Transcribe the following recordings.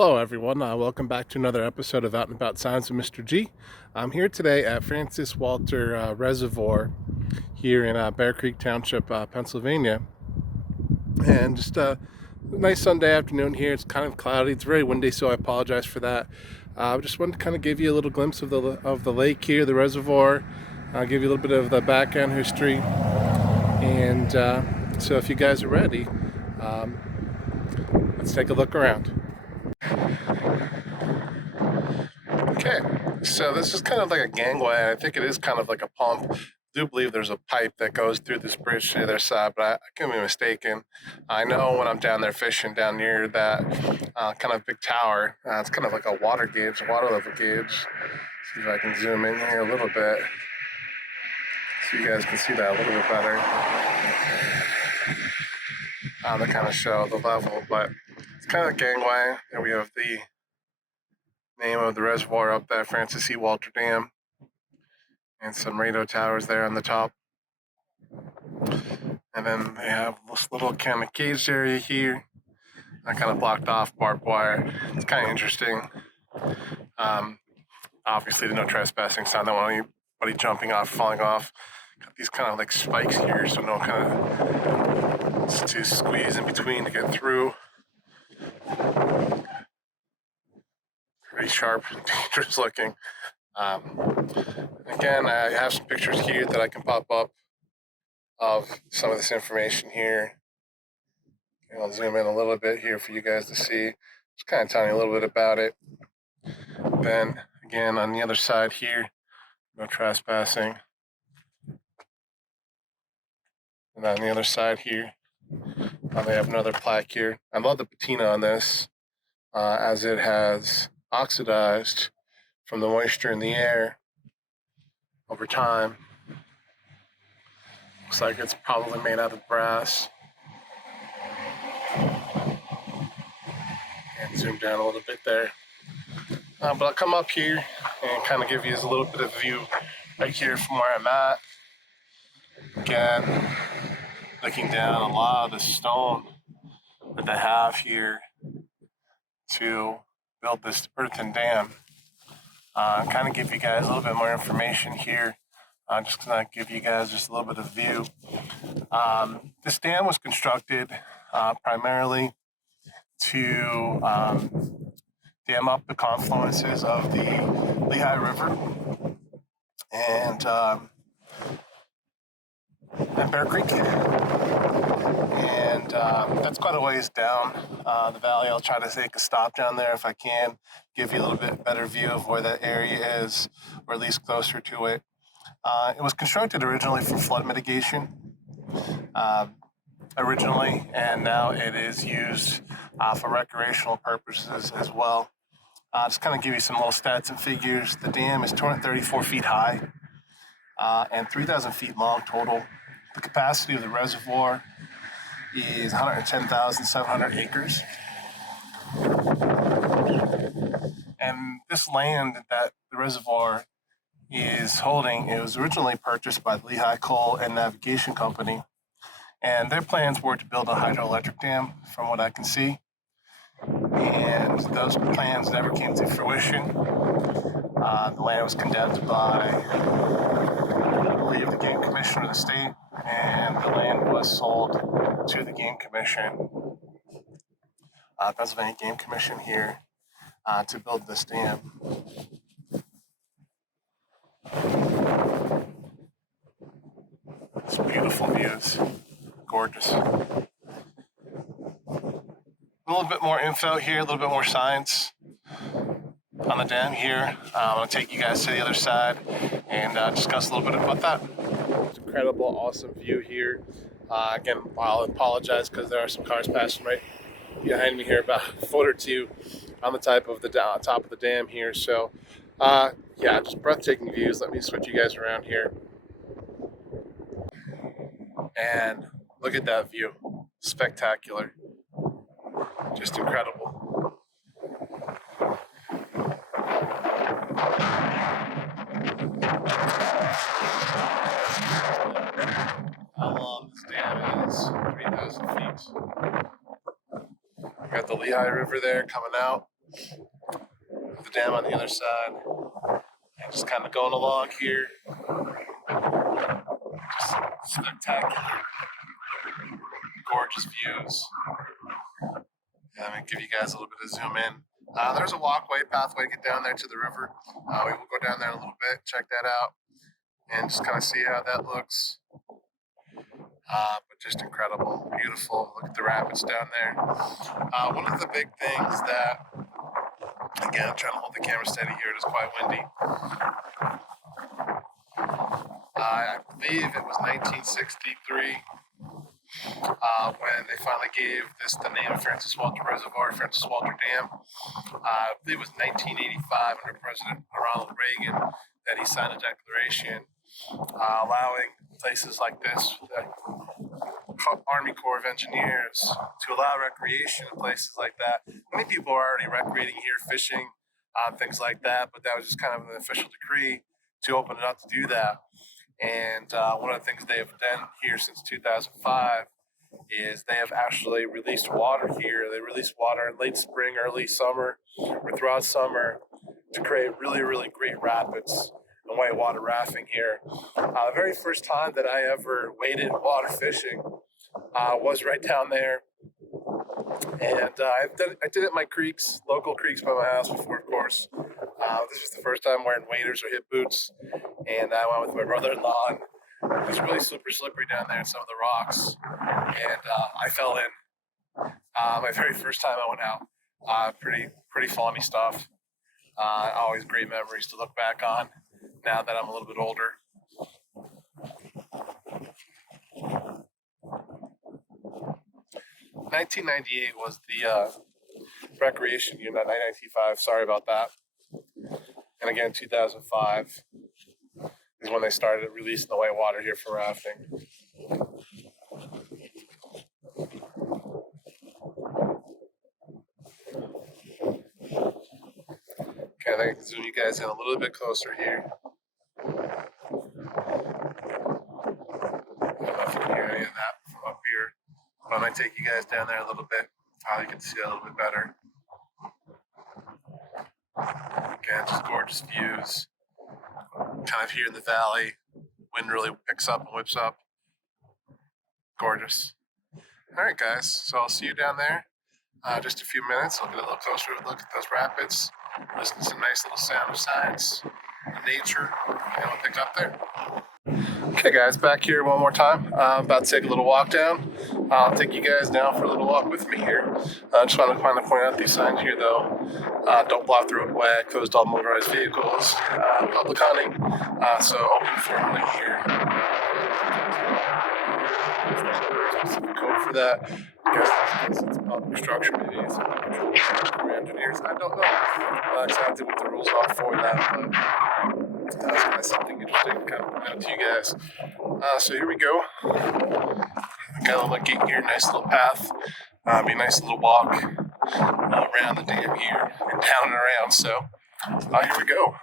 Hello everyone, welcome back to another episode of Out and About Science with Mr. G. I'm here today at Francis Walter Reservoir here in Bear Creek Township, Pennsylvania. And just a nice Sunday afternoon here. It's kind of cloudy, it's very windy, so I apologize for that. I just wanted to kind of give you a little glimpse of the lake here, the reservoir, give you a little bit of the background history. And so if you guys are ready, let's take a look around. Okay, so this is kind of like a gangway. I think it is kind of like a pump. I do believe there's a pipe that goes through this bridge to the other side, but I could be mistaken. I know when I'm down there fishing down near that kind of big tower, it's kind of like a water gauge, water level gauge. See if I can zoom in here a little bit so you guys can see that a little bit better. To kind of show the level, but it's kind of a gangway, and we have the name of the reservoir up there, Francis E. Walter Dam, and some radio towers there on the top. And then they have this little kind of caged area here, kind of blocked off barbed wire. It's kind of interesting. Obviously, there's no trespassing, so I don't want anybody jumping off, falling off. Got these kind of like spikes here, so no kind of to squeeze in between to get through. Pretty sharp and dangerous looking. Again, I have some pictures here that I can pop up of some of this information here. And I'll zoom in a little bit here for you guys to see. Just kind of telling you a little bit about it. Then again, on the other side here, no trespassing. And on the other side here, they have another plaque here. I love the patina on this, as it has oxidized from the moisture in the air over time. Looks like it's probably made out of brass. And zoom down a little bit there. But I'll come up here and kind of give you a little bit of view right here from where I'm at. Again, looking down a lot of the stone that they have here to build this earthen dam. Kind of give you guys a little bit more information here. Just gonna give you guys just a little bit of view. This dam was constructed primarily to dam up the confluences of the Lehigh River and Bear Creek. And that's quite a ways down the valley. I'll try to take a stop down there if I can, give you a little bit better view of where that area is, or at least closer to it. It was constructed originally for flood mitigation, and now it is used for recreational purposes as well. Just kind of give you some little stats and figures. The dam is 234 feet high and 3,000 feet long total. The capacity of the reservoir is 110,700 acres. And this land that the reservoir is holding, it was originally purchased by the Lehigh Coal and Navigation Company. And their plans were to build a hydroelectric dam, from what I can see. And those plans never came to fruition. The land was condemned by, I believe, the Game Commission of the state, and the land was sold to the Game Commission, Pennsylvania Game Commission here, to build this dam. It's beautiful views, gorgeous. A little bit more info here, a little bit more science on the dam here. I'm going to take you guys to the other side and discuss a little bit about that. It's incredible, awesome view here. Again, I'll apologize because there are some cars passing right behind me here, about a foot or two on the top of the dam here. So, yeah, just breathtaking views. Let me switch you guys around here. And look at that view. Spectacular. Just incredible. How long this dam is, 3,000 feet. We got the Lehigh River there coming out. the dam on the other side. And just kind of going along here. Just spectacular, gorgeous views. And I'm going to give you guys a little bit of zoom in. There's a pathway to get down there to the river. We will go down there in a little bit, check that out, and just kind of see how that looks. But just incredible, beautiful. Look at the rapids down there. One of the big things that, again, I'm trying to hold the camera steady here, it is quite windy. I believe it was 1963 when they finally gave this the name of Francis Walter Reservoir, Francis Walter Dam. I believe it was 1985 under President Ronald Reagan that he signed a declaration allowing places like this, the Army Corps of Engineers, to allow recreation in places like that. Many people are already recreating here, fishing, things like that, but that was just kind of an official decree to open it up to do that. And one of the things they have done here since 2005 is they have actually released water here. They released water in late spring, early summer, or throughout summer to create really, really great rapids and whitewater rafting here. The very first time that I ever waded water fishing was right down there. And I did it in my creeks, local creeks by my house before, of course. This was the first time wearing waders or hip boots. And I went with my brother-in-law, and it was really super slippery down there in some of the rocks. And I fell in my very first time I went out. Pretty funny stuff. Always great memories to look back on now that I'm a little bit older. '98 was the recreation year, not 1995. Sorry about that. And again, 2005 is when they started releasing the whitewater here for rafting. Okay, I think I can zoom you guys in a little bit closer here. I don't know if you can hear any of that from up here, but I might take you guys down there a little bit. You can see it a little bit better. Again, just gorgeous views. Kind of here in the valley, wind really picks up and whips up. Gorgeous. All right, guys, so I'll see you down there. Just a few minutes. I'll get a little closer look at those rapids. Listen to some nice little sound of science, nature, and we'll pick up there. Okay, guys, back here one more time. I'm about to take a little walk down. I'll take you guys down for a little walk with me here. I just want to kind of point out these signs here, though. Don't block the roadway, closed all motorized vehicles, public hunting, so open for hunting here. Code for that. Guess it's public structure, maybe it's for engineers. I don't know exactly what the rules are for that, but that's kind of something interesting to kind of point out to you guys. So here we go. Got a little gate here, nice little path. Be a nice little walk around the dam here and down and around. So here we go.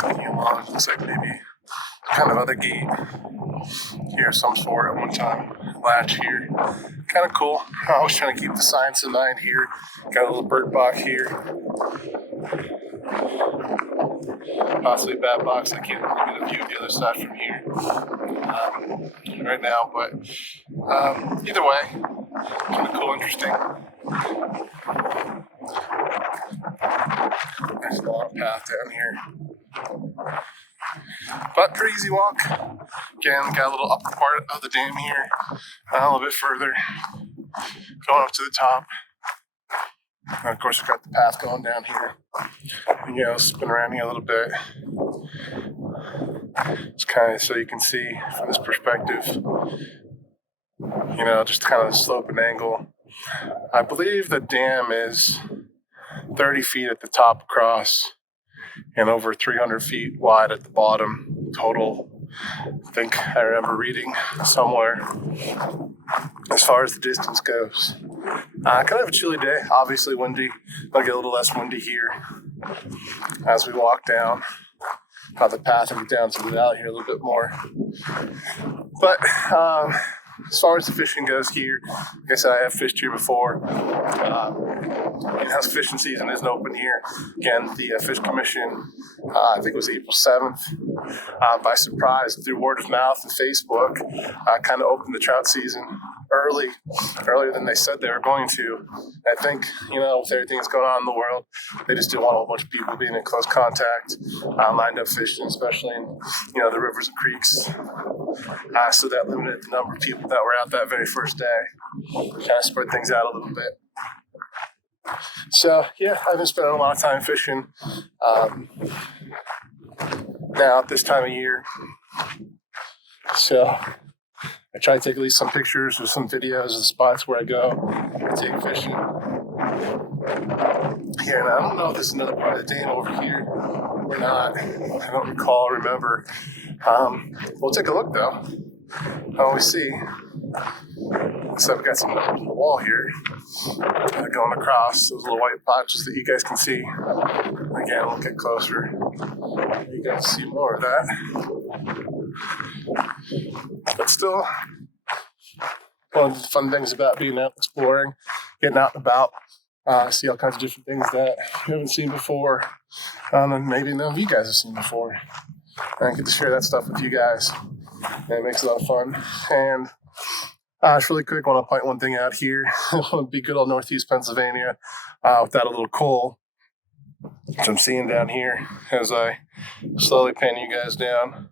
Taking along, looks like maybe kind of other gate here, some sort at one time. Latch here, kind of cool. I was trying to keep the science in mind here. Got a little bird box here, possibly bat box. I can't really get a view of the other side from here right now, but either way, kind of cool, interesting. There's a long path down here, but pretty easy walk. Again, got a little upper part of the dam here, a little bit further, going up to the top. And of course, we've got the path going down here. And, spin around here a little bit. It's kind of so you can see from this perspective, just kind of the slope and angle. I believe the dam is 30 feet at the top across and over 300 feet wide at the bottom total. I think I remember reading somewhere as far as the distance goes. Kind of a chilly day, obviously windy. It'll get a little less windy here as we walk down the path and get down to the valley here a little bit more. But as far as the fishing goes here, like I said, I have fished here before. In-house fishing season isn't open here. Again, the Fish Commission, I think it was April 7th, by surprise, through word of mouth and Facebook, kind of opened the trout season earlier than they said they were going to. I think, with everything that's going on in the world, they just didn't want a whole bunch of people being in close contact, lined up fishing, especially in, the rivers and creeks. So that limited the number of people that were out that very first day. Kind of spread things out a little bit. So, yeah, I've been spending a lot of time fishing now at this time of year. So I try to take at least some pictures or some videos of the spots where I go and take fishing. Here, and I don't know if there's another part of the dam over here or not. I don't recall or remember. We'll take a look, though. How we see. So I've got some numbers on the wall here going across those little white patches that you guys can see. Again, we'll get closer. You guys see more of that. But still, one of the fun things about being out exploring, getting out and about, see all kinds of different things that you haven't seen before, and maybe none of you guys have seen before. And I get to share that stuff with you guys, and it makes it a lot of fun. And just really quick, I want to point one thing out here. It'll be good old Northeast Pennsylvania without a little coal, which I'm seeing down here as I slowly pan you guys down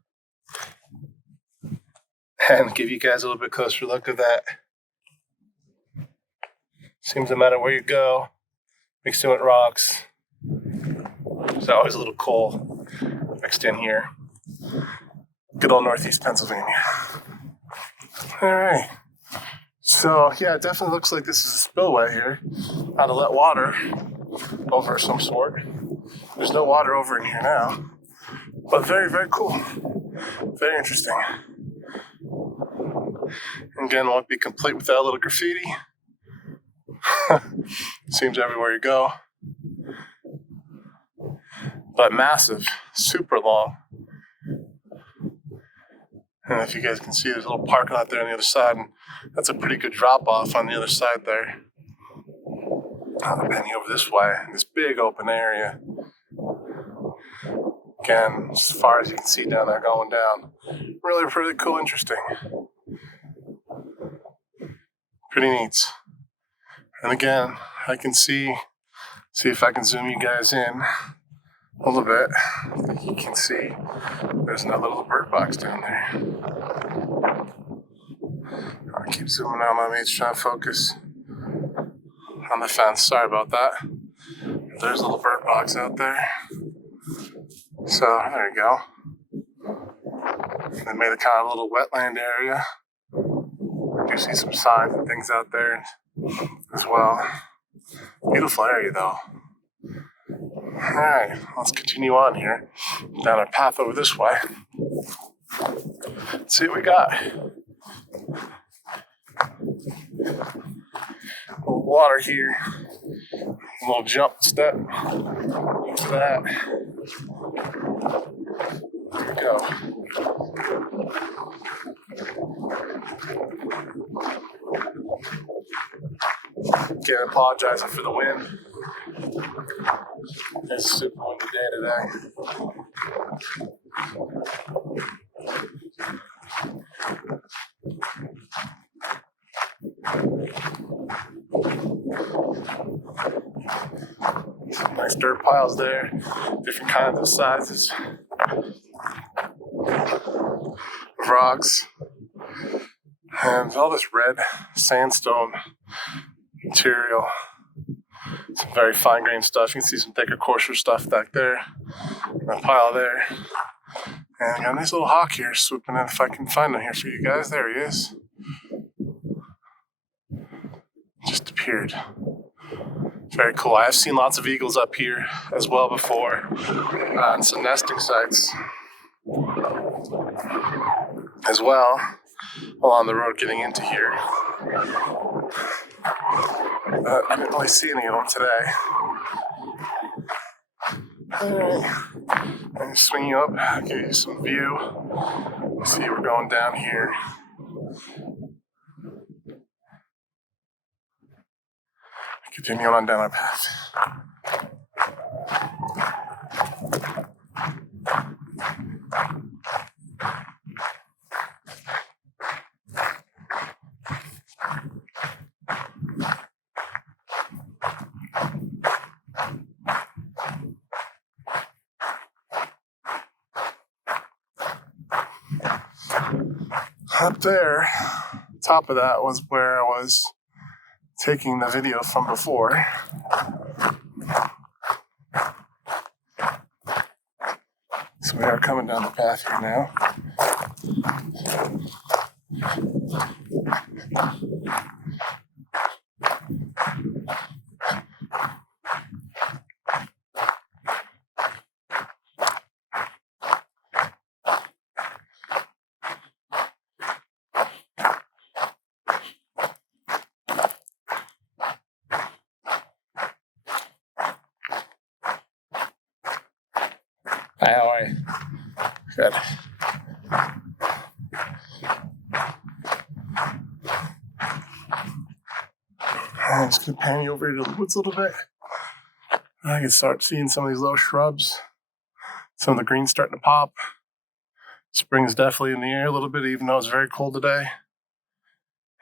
and give you guys a little bit closer look of that. Seems no matter where you go, mixed in with rocks, there's always a little coal mixed in here. Good old Northeast Pennsylvania. All right. So, yeah, it definitely looks like this is a spillway here. How to let water over of some sort. There's no water over in here now. But very, very cool. Very interesting. Again, won't be complete without a little graffiti. Seems everywhere you go. But massive, super long. And if you guys can see, there's a little parking lot there on the other side, and that's a pretty good drop off on the other side there. Panning over this way, this big open area. Again, as far as you can see down there going down. Really, really cool, interesting. Pretty neat. And again, I can see if I can zoom you guys in a little bit. You can see there's another little bird box down there. I'll keep zooming out. My mate's trying to focus on the fence. Sorry about that. There's a little bird box out there. So there you go. They made a kind of little wetland area. You see some signs and things out there as well. Beautiful area though. Alright, let's continue on here. Down our path over this way. Let's see what we got. A little water here. A little jump step. Into that. There we go. Again, apologizing for the wind. It's a super windy day today. Some nice dirt piles there, different kinds of sizes of rocks, and all this red sandstone material. Some very fine-grained stuff. You can see some thicker, coarser stuff back there. A pile there. And I got a nice little hawk here swooping in if I can find him here for you guys. There he is. Just appeared. Very cool. I have seen lots of eagles up here as well before. And some nesting sites as well along the road getting into here. I didn't really see any of them today. Alright, I'm just swing you up, I'll give you some view. See, we're going down here. continuing on down our path. Up there, top of that was where I was taking the video from before. So we are coming down the path here now. Hi, how are you? Good. I'm just going to pan you over to the woods a little bit. I can start seeing some of these little shrubs. Some of the green's starting to pop. Spring's definitely in the air a little bit, even though it's very cold today.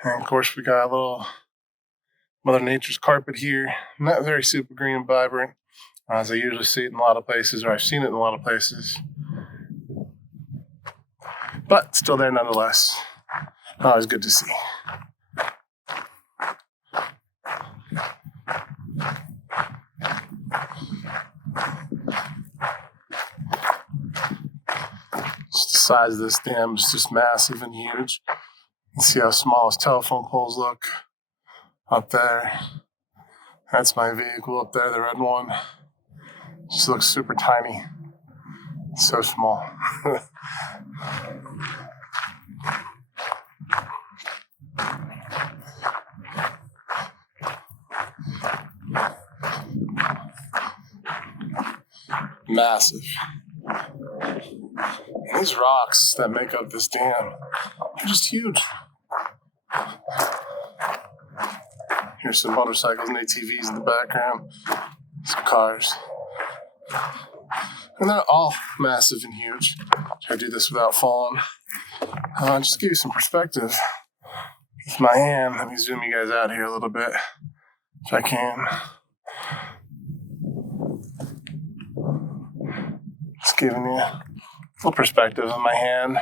And of course, we got a little Mother Nature's carpet here. Not very super green and vibrant, as I usually see it in a lot of places, or I've seen it in a lot of places. But still there nonetheless. Always good to see. Just the size of this dam is just massive and huge. You can see how small his telephone poles look up there. That's my vehicle up there, the red one. Just looks super tiny. So small. Massive. These rocks that make up this dam are just huge. Here's some motorcycles and ATVs in the background. Some cars. And they're all massive and huge. Try to do this without falling. Just to give you some perspective with my hand. Let me zoom you guys out here a little bit if I can. Just giving you a little perspective of my hand.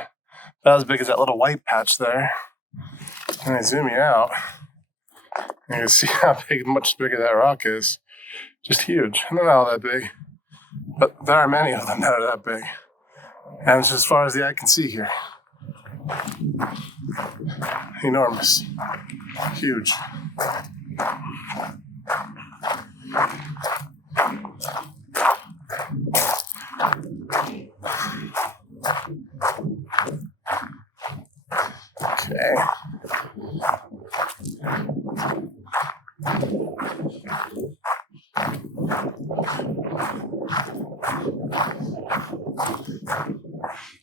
About as big as that little white patch there. And I zoom you out. You can see how big, much bigger that rock is. Just huge. They're not all that big. But there are many of them that are that big. And it's as far as the eye can see here. Enormous. Huge. Okay.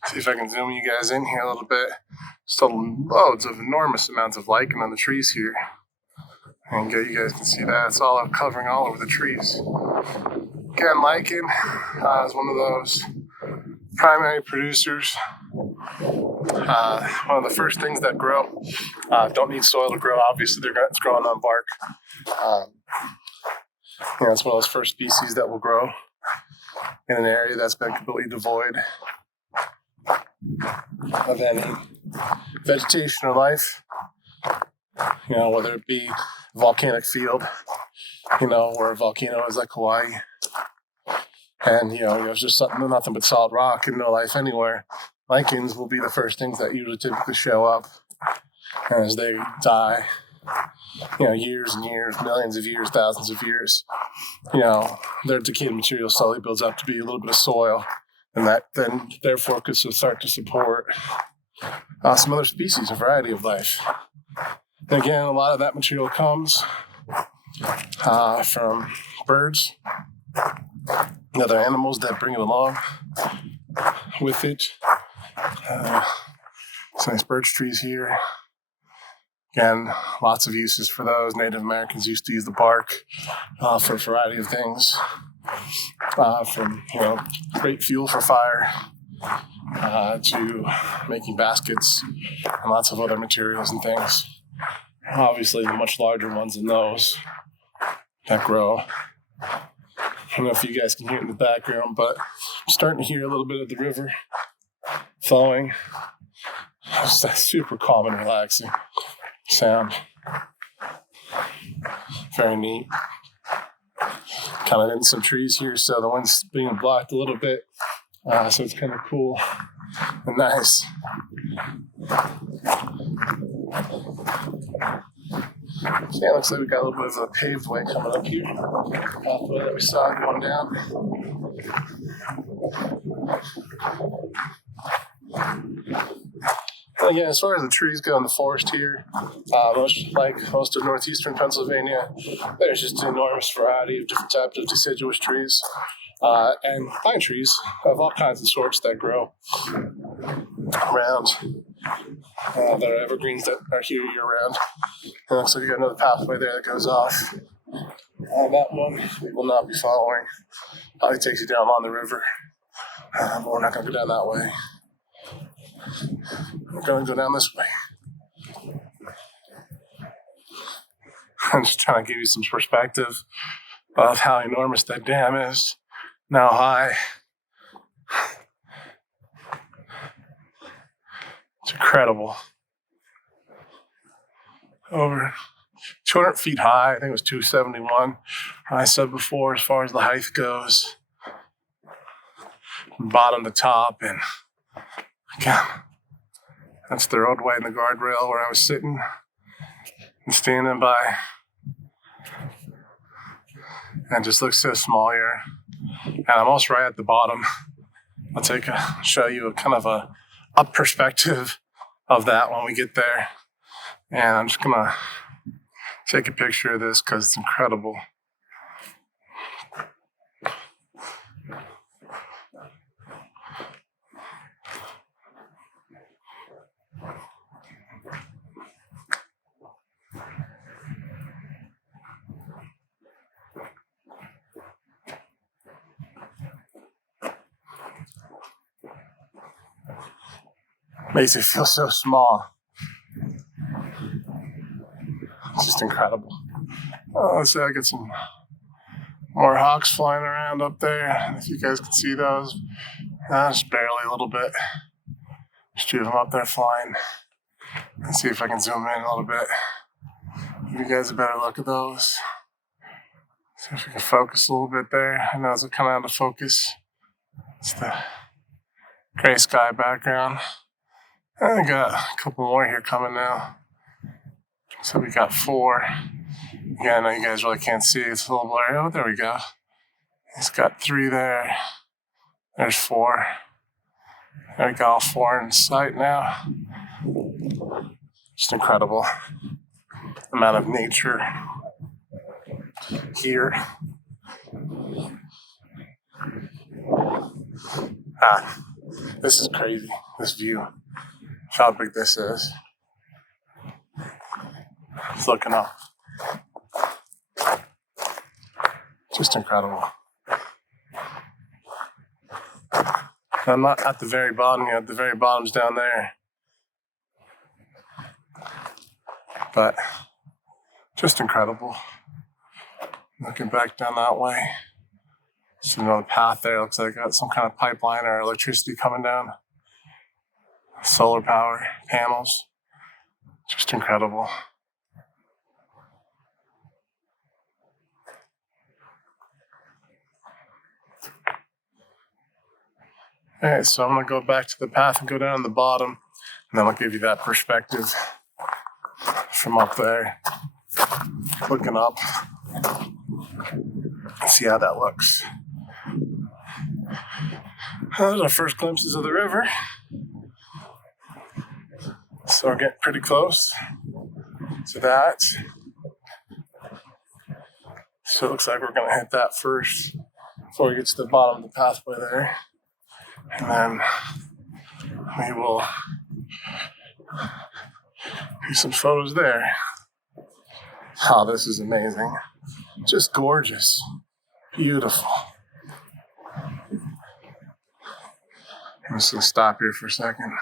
See if I can zoom you guys in here a little bit. Still loads of enormous amounts of lichen on the trees here. And you guys can see that. It's all covering all over the trees. Again, lichen is one of those primary producers. One of the first things that grow. Don't need soil to grow. Obviously, it's growing on bark. It's one of those first species that will grow in an area that's been completely devoid of any vegetation or life. Whether it be a volcanic field, where a volcano is like Hawaii, and it's just nothing but solid rock and no life anywhere. Lichens will be the first things that usually typically show up, and as they die, years and years, millions of years, thousands of years, their decayed material slowly builds up to be a little bit of soil, and that then therefore could start to support some other species, a variety of life. And again, a lot of that material comes from birds and other animals that bring it along with it. Some nice birch trees here. Again, lots of uses for those. Native Americans used to use the bark for a variety of things, from great fuel for fire to making baskets and lots of other materials and things. Obviously, the much larger ones than those that grow. I don't know if you guys can hear it in the background, but I'm starting to hear a little bit of the river flowing. It's that super calm and relaxing sound. Very neat. Kind of in some trees here, so the wind's being blocked a little bit. So it's kind of cool and nice. Yeah, it looks like we got a little bit of a paved way coming up here. Pathway that we saw going down. And again, as far as the trees go in the forest here, most of northeastern Pennsylvania, there's just an enormous variety of different types of deciduous trees and pine trees of all kinds of sorts that grow around. There are evergreens that are here year-round. And looks like you got another pathway there that goes off. That one we will not be following. Probably takes you down on the river, but we're not going to go down that way. We're going to go down this way. I'm just trying to give you some perspective of how enormous that dam is, and how high. It's incredible. Over 200 feet high. I think it was 271. I said before, as far as the height goes, from bottom to top. And again, that's the roadway and the guardrail where I was sitting and standing by. And it just looks so small here. And I'm almost right at the bottom. I'll show you a kind of a up perspective of that when we get there. And I'm just going to take a picture of this because it's incredible. Makes it feel so small. It's just incredible. Let's see, I get some more hawks flying around up there. If you guys can see those, just barely a little bit. Just two of them up there flying. Let's see if I can zoom in a little bit. Give you guys a better look at those. See if we can focus a little bit there. I know it's kind of out of focus. It's the gray sky background. I got a couple more here coming now. So we got 4. Yeah, I know you guys really can't see. It's a little blurry. Oh, there we go. He's got 3 there. There's 4. There we go, all 4 in sight now. Just incredible amount of nature here. This is crazy, this view. How big this is. It's looking up. Just incredible. I'm not at the very bottom yet. The very bottom's down there. But just incredible. Looking back down that way. See another path there. Looks like I got some kind of pipeline or electricity coming down. Solar power panels. Just incredible. Alright, so I'm going to go back to the path and go down the bottom, and then I'll give you that perspective from up there, looking up, and see how that looks. Those are our first glimpses of the river. So we're getting pretty close to that. So it looks like we're going to hit that first before we get to the bottom of the pathway there. And then we will Here's some photos there. Oh, this is amazing. Just gorgeous. Beautiful. I'm just gonna stop here for a second.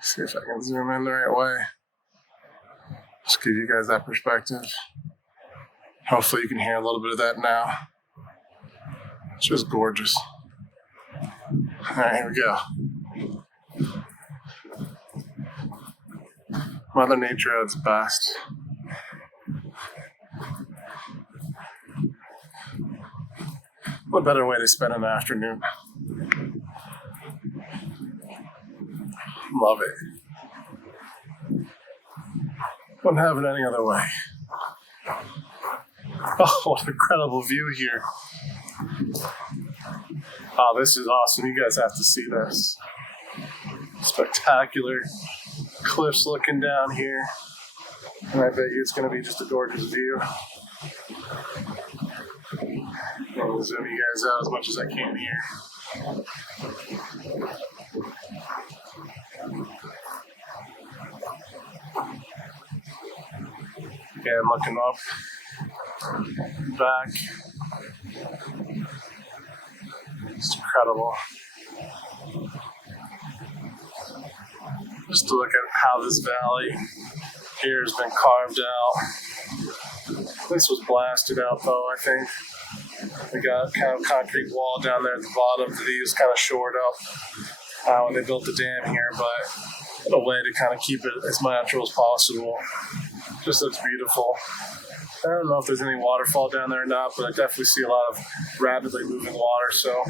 See if I can zoom in the right way. Just give you guys that perspective. Hopefully you can hear a little bit of that now. It's just gorgeous. All right, here we go. Mother Nature at its best. What better way to spend an afternoon? Love it. Wouldn't have it any other way. Oh, what an incredible view here. Oh, this is awesome. You guys have to see this. Spectacular cliffs looking down here. And I bet you it's going to be just a gorgeous view. I'll zoom you guys out as much as I can here. Okay, I'm looking up, back. It's incredible. Just to look at how this valley here has been carved out. This was blasted out though, I think. We got kind of concrete wall down there at the bottom that they used kind of shored up when they built the dam here, but in a way to kind of keep it as natural as possible. Just looks beautiful. I don't know if there's any waterfall down there or not, but I definitely see a lot of rapidly moving water, so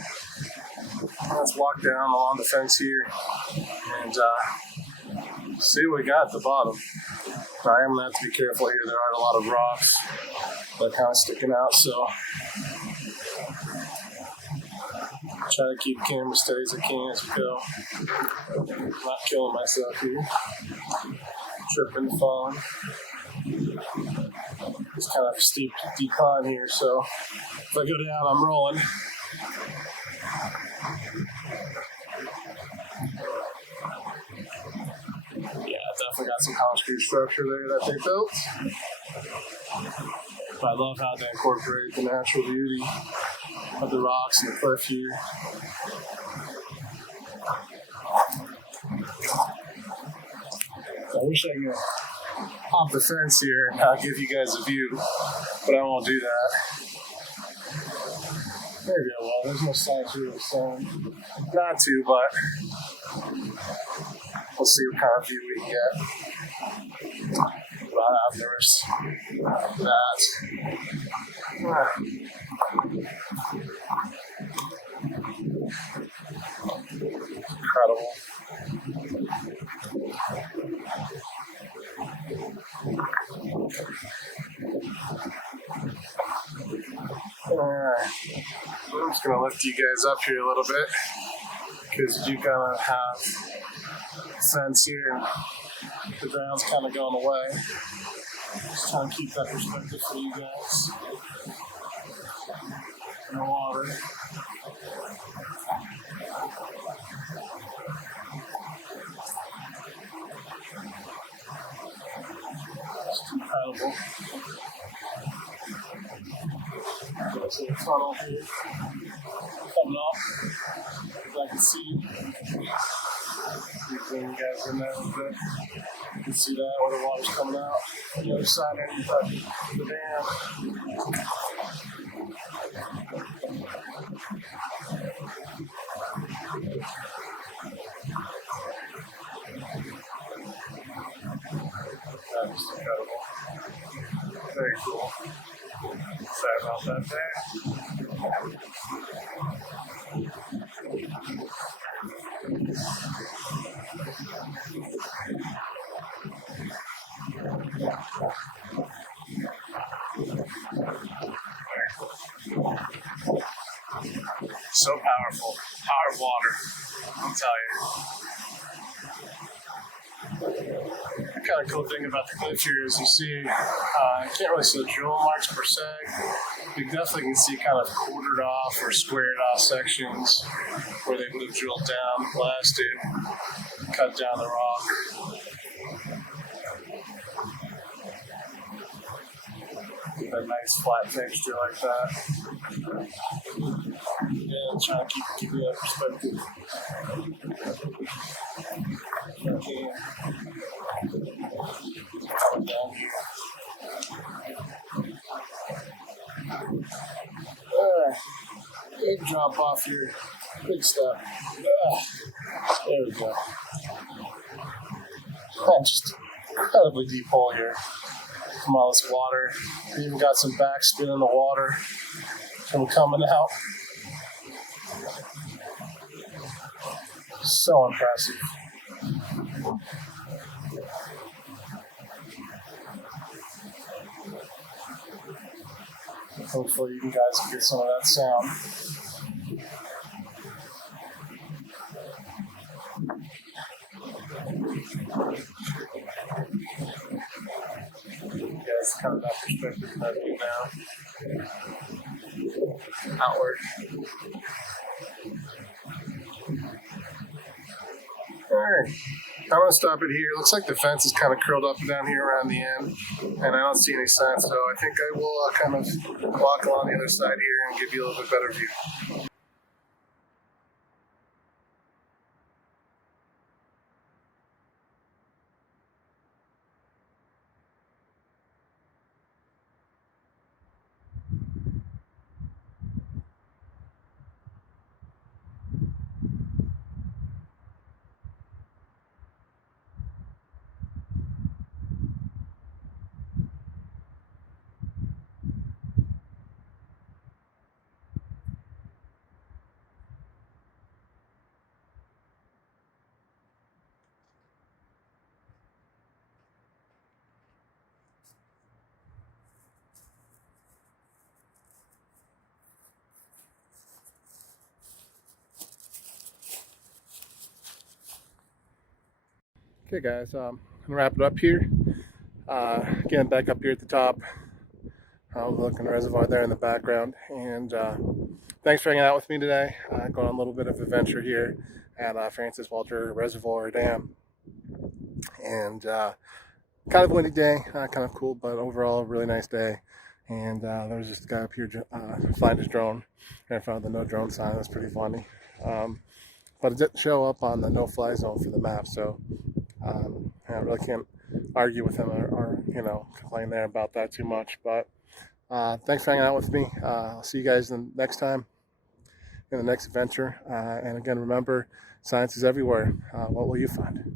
let's walk down along the fence here and see what we got at the bottom. I am going to have to be careful here. There are a lot of rocks that are kind of sticking out, so try to keep the camera steady as I can as we go. Not killing myself here. Tripping, falling. It's kind of a steep decline here, so if I go down, I'm rolling. Yeah, definitely got some concrete structure there that they built. But I love how they incorporate the natural beauty of the rocks and the cliff here. I wish I could hop the fence here and give you guys a view, but I won't do that. Maybe I will. There's no sign to the sun. Not to, but we'll see what kind of view we can get. But I've never seen that. Incredible. Alright, I'm just going to lift you guys up here a little bit because you kind of have a fence here and the ground's kind of going away. Just trying to keep that perspective for you guys. No water. It's incredible. There's a tunnel here coming off, as I can see. Bring you guys in there a little bit. You can see that where the water's coming out. On the other side underneath the dam. That is incredible. Very cool. Sorry about that there. So powerful. Power of water. I'll tell you. The kind of cool thing about the cliff here is you see, you can't really see the drill marks per se. You definitely can see kind of quartered off or squared off sections where they would have drilled down, blasted. cut down the rock. Get a nice flat texture like that. Yeah, trying to keep you that perspective. Okay. Down here. Big drop off here. Big step. There we go. Just incredibly deep hole here. From all this water. We even got some backspin in the water from coming out. So impressive. Hopefully you guys can get some of that sound. You guys kind of that perspective of that view now. Outward. Alright, I'm going to stop it here. Looks like the fence is kind of curled up down here around the end, and I don't see any signs, so I think I will kind of walk along the other side here and give you a little bit better view. Okay guys, I'm gonna wrap it up here. Again, back up here at the top. Looking at the reservoir there in the background. And thanks for hanging out with me today. Going on a little bit of adventure here at Francis Walter Reservoir Dam. And kind of a windy day, kind of cool, but overall a really nice day. And there was just a guy up here flying his drone right in front of the no drone sign. That's pretty funny. But it didn't show up on the no-fly zone for the map, so I really can't argue with him or complain there about that too much. But thanks for hanging out with me. I'll see you guys next time in the next adventure. And again, remember, science is everywhere. What will you find?